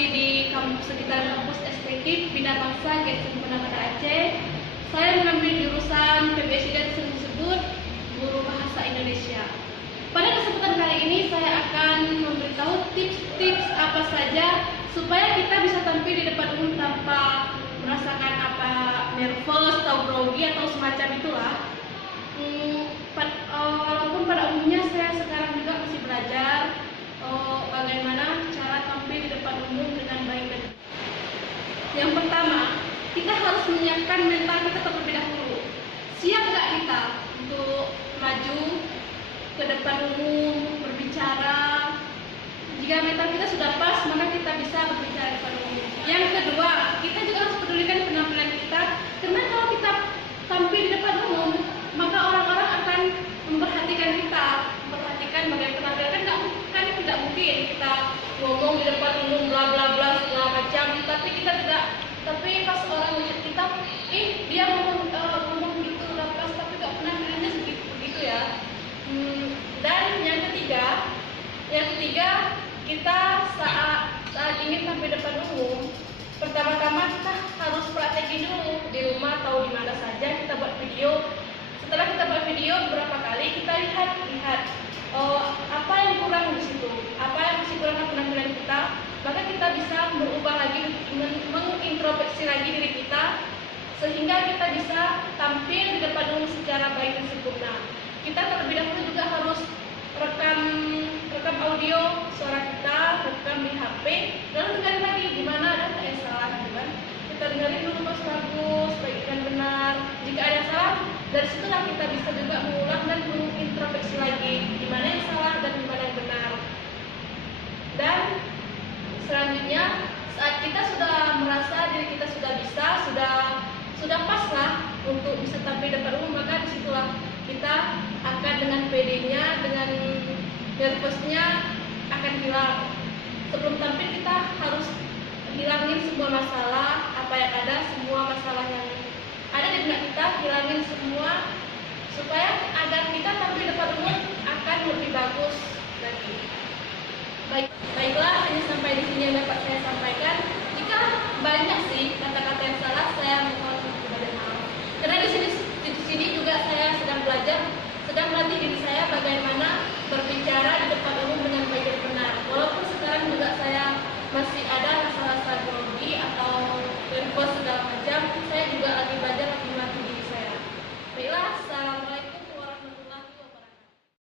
masih di sekitar kampus estetik Bina Bangsa GSM Manado Aceh. Saya mengambil jurusan PBSI dan disebut Guru Bahasa Indonesia. Pada kesempatan kali ini saya akan memberitahu tips-tips apa saja supaya kita bisa tampil di depan umum tanpa merasakan apa nervous atau grogi atau semacam itulah. Walaupun pada umumnya saya sekarang juga masih belajar bagaimana cara tampil di depan umum dengan baik. Yang pertama, kita harus menyiapkan mental kita terlebih dahulu. Siap nggak kita untuk maju ke depan umum, berbicara? Jika mental kita sudah pas, maka kita bisa berbicara di depan umum. Yang kedua, kita juga harus pedulikan penampilan kita, karena kalau kita tampil di depan umum, maka orang-orang akan memperhatikan kita, memperhatikan bagaimana penampilan. Kan tidak mungkin kita ngomong di depan umum bla bla bla segala macam, tapi pas orang lihat kita, dia ngomong gitu udah pas, tapi kok penampilannya begitu ya. Dan yang ketiga kita saat ingin tampil depan umum, pertama-tama kita harus praktekin dulu di rumah atau di mana saja kita buat video. Setelah kita buat video beberapa kali, kita lihat apa yang kurang di situ, apa yang masih kurang penampilan kita, maka kita bisa berubah lagi, mengintrospeksi lagi diri kita, sehingga kita bisa tampil di depan umum secara baik dan sempurna. Kita terlebih dahulu juga harus rekam audio suara kita, rekam di HP, lalu dengarin lagi gimana ada yang salah, gitu kan? Kita dengarin dulu bagus, baik dan benar. Jika ada yang salah, dari situlah kita bisa juga mengulang dan mengintrospeksi lagi di mana yang salah dan di mana yang benar. Dan selanjutnya, saat kita sudah merasa diri kita sudah bisa, sudah pas lah untuk bisa tampil depan umum, maka disitulah kita akan dengan PD-nya, dengan nervousnya akan hilang. Sebelum tampil kita harus hilangin semua masalah, apa yang ada, semua masalah yang ada di benak kita, hilangin semua supaya agar kita tampil depan umum akan lebih bagus lagi. Baiklah, hanya sampai di sini